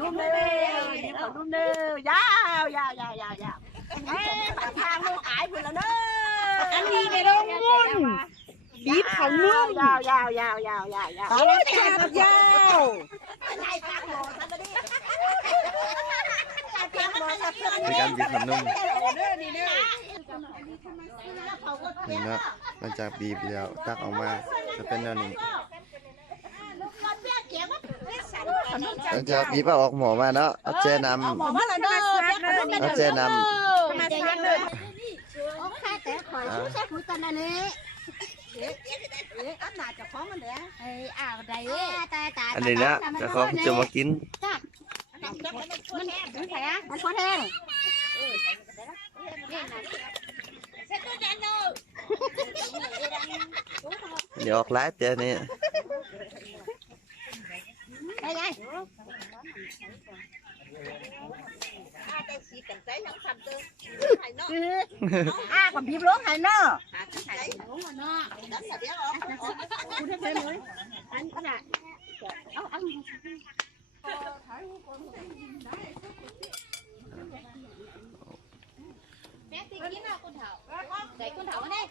นุ่มเลยยิ้มขอนุ่มเลยยาวยาวยาวยาวยาวเฮ้ยปากทางลูกอายพุ่นแล้วเนอะอันนี้ไม่ต้องมุ่นบีบเขานุ่มยาวยาวยาวยาวยาวยาวจับยาวในการบีบขนมนี่เนาะหลังจากบีบแล้วตักออกมาจะเป็นแนวนี้หลังจากบีบออกหมอมาเนาะเอาแช่น้ำเอาแช่น้ำอันนี้นะจะเขาจะมากินเดี๋ยวออกไลฟ์เดี๋ยวนี้còn bím lố hay nó bé tí kia nào con thảo đấy con thảo này